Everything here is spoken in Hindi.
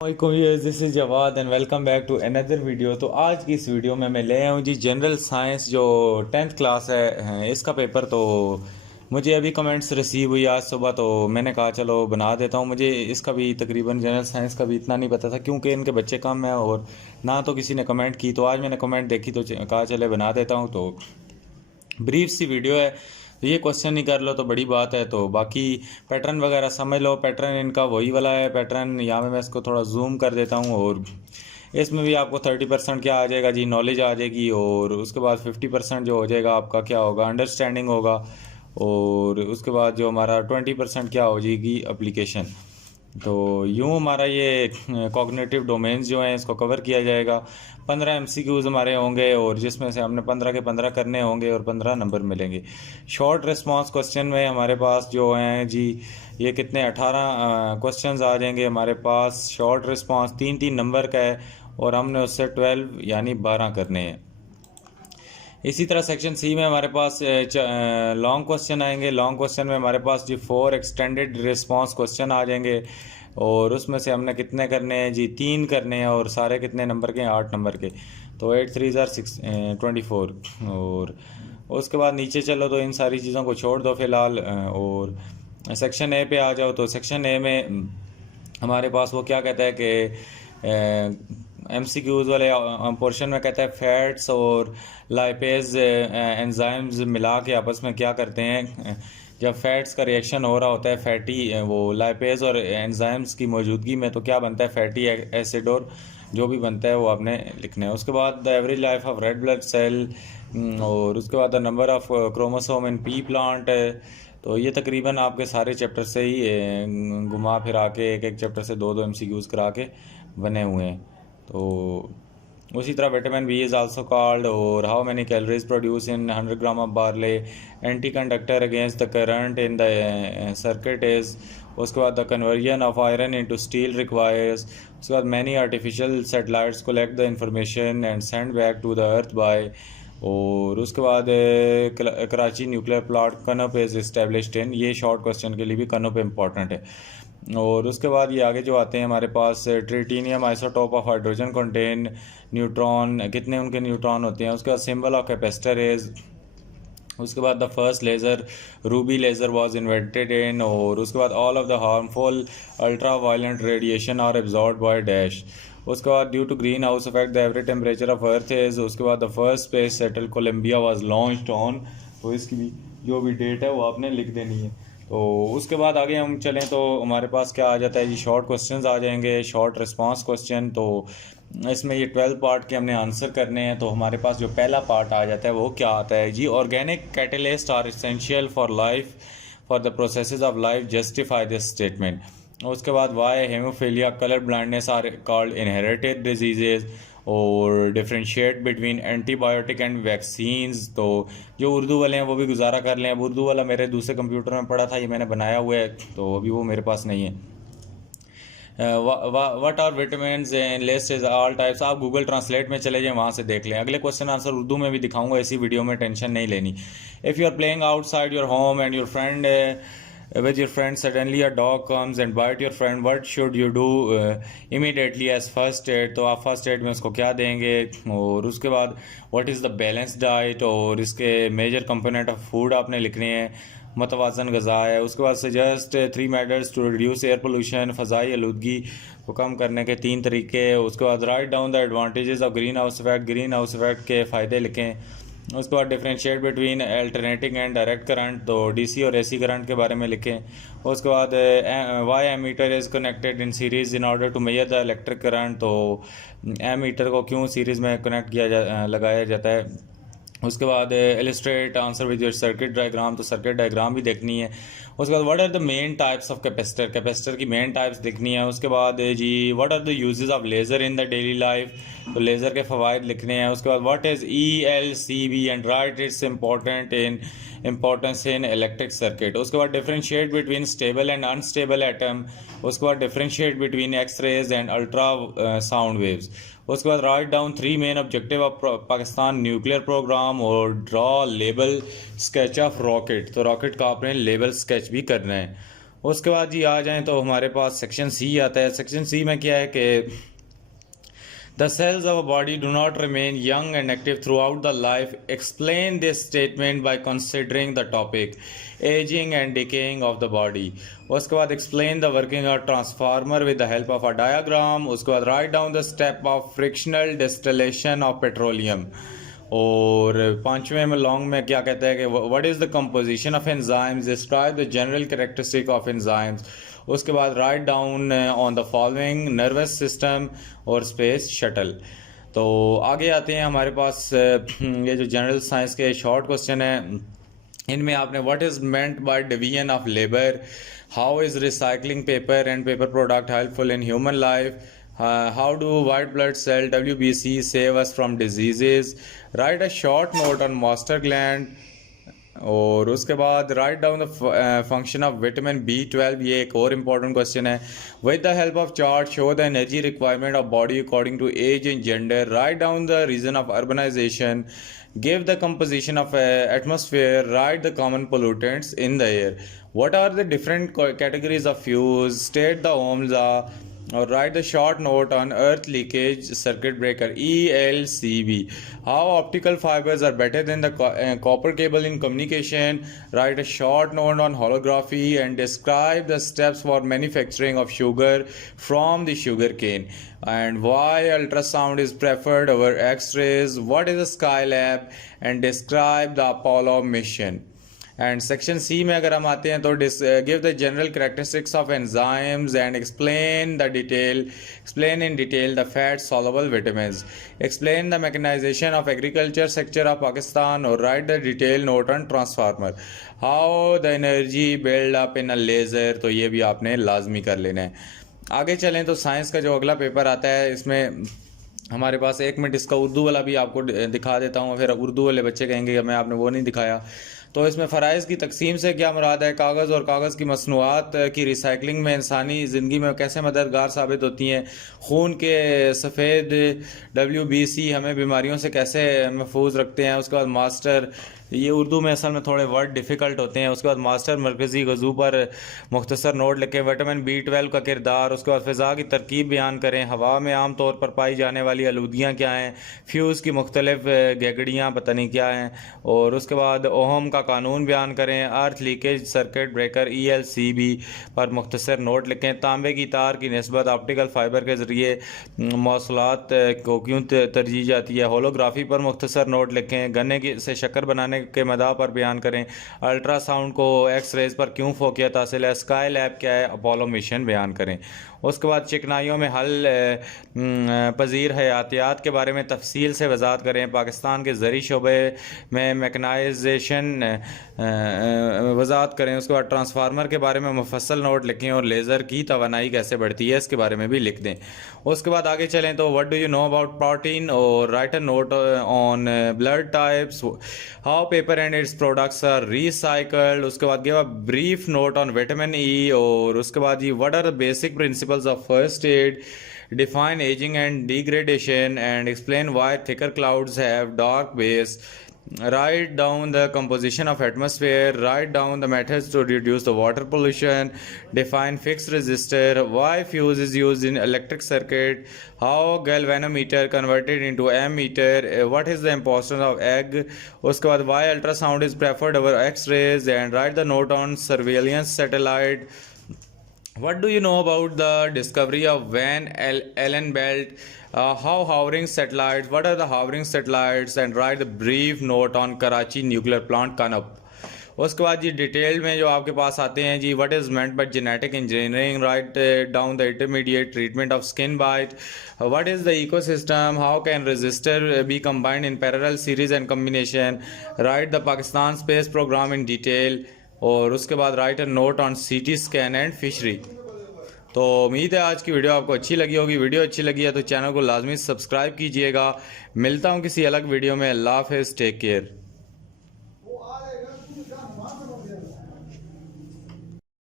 This is Jawad and welcome back to another video. तो आज की इस वीडियो में मैं ले आया हूँ जी जनरल साइंस जो 10th क्लास है इसका पेपर। तो मुझे अभी कमेंट्स रिसीव हुई आज सुबह, तो मैंने कहा चलो बना देता हूँ। मुझे इसका भी तकरीबन जनरल साइंस का भी इतना नहीं पता था क्योंकि इनके बच्चे कम हैं और ना तो किसी ने कमेंट की। तो आज मैंने कमेंट देखी तो कहा चले बना देता हूँ। तो ब्रीफ सी वीडियो है, तो ये क्वेश्चन ही कर लो तो बड़ी बात है। तो बाकी पैटर्न वगैरह समझ लो। पैटर्न इनका वही वाला है पैटर्न। यहाँ में मैं इसको थोड़ा जूम कर देता हूँ और इसमें भी आपको 30% क्या आ जाएगा जी, नॉलेज आ जाएगी। और उसके बाद 50% जो हो जाएगा आपका क्या होगा, अंडरस्टैंडिंग होगा। और उसके बाद जो हमारा 20% क्या हो जाएगी, एप्लीकेशन। तो यूँ हमारा ये कॉग्निटिव डोमेन्स जो हैं इसको कवर किया जाएगा। 15 एमसीक्यूज़ हमारे होंगे और जिसमें से हमने 15 के 15 करने होंगे और 15 नंबर मिलेंगे। शॉर्ट रिस्पांस क्वेश्चन में हमारे पास जो हैं जी, ये कितने 18 क्वेश्चंस आ जाएंगे हमारे पास। शॉर्ट रिस्पांस 3-3 नंबर का है और हमने उससे 12 यानी 12 करने हैं। इसी तरह सेक्शन सी में हमारे पास लॉन्ग क्वेश्चन आएंगे। लॉन्ग क्वेश्चन में हमारे पास जी 4 एक्सटेंडेड रिस्पांस क्वेश्चन आ जाएंगे और उसमें से हमने कितने करने हैं जी, 3 करने हैं। और सारे कितने नंबर के हैं, 8 नंबर के। तो 8 3 ज़ार 24। और उसके बाद नीचे चलो तो इन सारी चीज़ों को छोड़ दो फ़िलहाल और सेक्शन ए पे आ जाओ। तो सेक्शन ए में हमारे पास वो क्या कहता है कि एमसीक्यूज़ वाले पोर्शन में कहता है फैट्स और लाइपेज एंजाइम्स मिला के आपस में क्या करते हैं। जब फैट्स का रिएक्शन हो रहा होता है फैटी वो लाइपेज और एंजाइम्स की मौजूदगी में, तो क्या बनता है, फैटी एसिड। और जो भी बनता है वो आपने लिखना है। उसके बाद the average life of red blood cell और उसके बाद the number of chromosome in pea plant. तो ये तकरीबन आपके सारे चैप्टर से ही घुमा फिरा के एक एक चैप्टर से दो दो एमसीक्यूज़ करा के बने हुए हैं। तो उसी तरह vitamin B is also called और how many calories produce in 100 gram of barley. Anti conductor against the current in the circuit is. उसके बाद the conversion of iron into steel requires. उसके बाद many artificial satellites collect the information and send back to the earth by. और उसके बाद Karachi nuclear plant KANUPP is established in. ये शॉर्ट क्वेश्चन के लिए भी कनोप इम्पॉर्टेंट है। और उसके बाद ये आगे जो आते हैं हमारे पास tritium isotope of hydrogen contain neutron, कितने उनके न्यूट्रॉन होते हैं। उसके बाद सिंबल ऑफ कैपेसिटर इज। उसके बाद the first laser ruby laser was invented in. और उसके बाद all of the harmful ultra violent radiation are absorbed by dash. उसके बाद due to green house effect the average temperature of earth is. उसके बाद the first space shuttle Columbia was launched on. तो इसकी भी जो भी डेट है वो आपने लिख देनी है। तो उसके बाद आगे हम चलें तो हमारे पास क्या आ जाता है जी, शॉर्ट क्वेश्चंस आ जाएंगे, शॉर्ट रिस्पांस क्वेश्चन। तो इसमें ये 12 पार्ट के हमने आंसर करने हैं। तो हमारे पास जो पहला पार्ट आ जाता है वो क्या आता है जी, organic catalyst are essential for life for the processes of life justify this statement. उसके बाद why hemophilia colour blindness are called inherited diseases और differentiate between antibiotic and vaccines. तो जो उर्दू वाले हैं वो भी गुजारा कर लें। अब उर्दू वाला मेरे दूसरे कंप्यूटर में पड़ा था, ये मैंने बनाया हुआ है तो अभी वो मेरे पास नहीं है। What are vitamin in list is all types. आप गूगल ट्रांसलेट में चले जाएं, वहाँ से देख लें। अगले क्वेश्चन आंसर उर्दू में भी दिखाऊंगा इसी वीडियो में, टेंशन नहीं लेनी। If you are playing outside your home and your friend with your friend suddenly a dog comes and bite your friend, what should you do immediately as first aid। तो आप फर्स्ट एड में उसको क्या देंगे। और उसके बाद what is the balanced diet और इसके मेजर कंपोनेंट ऑफ फूड आपने लिखने हैं, मतवाजन गज़ा है। उसके बाद suggest 3 methods to reduce air pollution, फ़ज़ाई आलूदगी को कम करने के 3 तरीके। उसके बाद write down the advantages of green house effect, green house effect के फ़ायदे लिखें। उसके बाद differentiate between alternating and direct current, तो डीसी और एसी करंट के बारे में लिखें। उसके बाद why ammeter is connected in series in order to measure the electric current. तो एमीटर को क्यों सीरीज़ में कनेक्ट लगाया जाता है। उसके बाद illustrate answer with your circuit diagram, तो सर्किट डायग्राम भी देखनी है। उसके बाद what are the main types of capacitor, capacitor की मेन टाइप्स देखनी है। उसके बाद जी what are the uses of laser in the daily life, तो लेज़र के फ़वाइद लिखने हैं। उसके बाद what is ELCB and write its importance in electric circuit. उसके बाद differentiate between stable and unstable atom. उसके बाद differentiate between X rays and ultrasound waves. उसके बाद write down 3 main objective of Pakistan nuclear programme और draw label sketch of rocket, तो रॉकेट का आपने लेबल स्केच भी करना है। उसके बाद जी आ जाएं तो हमारे पास सेक्शन सी आता है। सेक्शन सी में क्या है कि the cells of a body do not remain young and active throughout the life. Explain this statement by considering the topic aging and decaying of the body. उसके बाद explain the working of transformer with the help of a diagram. उसके बाद write down the step of frictional distillation of petroleum. और पांचवें में लॉन्ग में क्या कहता है कि what is the composition of enzymes, describe the general characteristic of enzymes. उसके बाद write down on the following nervous system और स्पेस शटल। तो आगे आते हैं हमारे पास ये जो जनरल साइंस के शॉर्ट क्वेश्चन है, इनमें आपने what is meant by division of labour, how is recycling paper and paper product helpful in human life, how do white blood cell WBC save us from diseases, write a short note on master gland। और उसके बाद write down the function of vitamin B12, ये एक और इम्पॉर्टेंट क्वेश्चन है। With the help of chart show the energy requirement of body according to age and gender, write down the reason of urbanization, give the composition of atmosphere, write the common pollutants in the air, what are the different categories of fuels, state the ohms law, or write the short note on earth leakage circuit breaker ELCB, how optical fibers are better than the copper cable in communication, write a short note on holography and describe the steps for manufacturing of sugar from the sugar cane, and why ultrasound is preferred over x-rays, what is a Skylab, and describe the Apollo mission। And section C में अगर हम आते हैं तो give the general characteristics of enzymes and explain in detail the fat soluble vitamins, explain the mechanisation of agriculture sector of Pakistan और write the detail note on transformer, how the energy build up in a laser. तो ये भी आपने लाजमी कर लेना है। आगे चलें तो साइंस का जो अगला पेपर आता है, इसमें हमारे पास 1 मिनट इसका उर्दू वाला भी आपको दिखा देता हूँ, फिर उर्दू वाले बच्चे कहेंगे कि मैं आपने वो नहीं दिखाया। तो इसमें फ़राइज़ की तकसीम से क्या मुराद है, कागज़ और कागज़ की मसनूआत की रिसाइकलिंग में इंसानी ज़िंदगी में कैसे मददगार साबित होती हैं, खून के सफ़ेद WBC हमें बीमारियों से कैसे महफूज रखते हैं। उसके बाद मास्टर, ये उर्दू में असल में थोड़े वर्ड डिफ़िकल्ट होते हैं। उसके बाद मास्टर मरकज़ी गज़ू पर मुख्तसर नोट लिखें, विटामिन B12 का किरदार। उसके बाद फ़िज़ा की तरकीब बयान करें, हवा में आम तौर पर पाई जाने वाली आलूदियाँ क्या हैं, फ्यूज़ की मुख्तलिफ गैगड़ियाँ पता नहीं क्या हैं। और उसके बाद ओहम का कानून बयान करें, अर्थ लीकेज सर्किट ब्रेकर ELCB पर मुख्तसर नोट लिखें, तांबे की तार की निस्बत ऑप्टिकल फ़ाइबर के ज़रिए मौसूलात को क्यों तरजीह जाती है, होलोग्राफी पर मुख्तसर नोट लिखें, गन्ने की से शक्कर बनाने के मदा पर बयान करें, अल्ट्रासाउंड को एक्स-रेज पर क्यों फोकियत हासिल है, स्काई लैब क्या है, अपोलो मिशन बयान करें। उसके बाद चिकनाइयों में हल पजीर हयातियात के बारे में तफसील से वजाहत करें, पाकिस्तान के ज़री शोबे में मैकेनाइजेशन वजाहत करें। उसके बाद ट्रांसफार्मर के बारे में मुफस्सल नोट लिखें और लेज़र की तवानाई कैसे बढ़ती है इसके बारे में भी लिख दें। उसके बाद आगे चलें तो what do you know about protein और write a note on blood types, how paper and its products are recycled. उसके बाद give a brief note on vitamin E। और उसके बाद जी what are the basic principles of first aid, define aging and degradation and explain why thicker clouds have dark base, write down the composition of atmosphere, write down the methods to reduce the water pollution, define fixed resistor, why fuse is used in electric circuit, how galvanometer converted into ammeter, what is the importance of egg। उसके बाद why ultrasound is preferred over x-rays, and write the note on surveillance satellite। What do you know about the discovery of Van Allen belt? How hovering satellites? What are the hovering satellites? And write a brief note on Karachi nuclear plant Kanap। उसके बाद जी डिटेल में जो आपके पास आते हैं जी, what is meant by genetic engineering, write down the intermediate treatment of skin bite, what is the ecosystem, how can resistor be combined in parallel series and combination, write the Pakistan space programme in detail. और उसके बाद write a note on CT scan and fishery. तो उम्मीद है आज की वीडियो आपको अच्छी लगी होगी। वीडियो अच्छी लगी है तो चैनल को लाजमी सब्सक्राइब कीजिएगा। मिलता हूँ किसी अलग वीडियो में। अल्लाह हाफ़िज़, टेक केयर।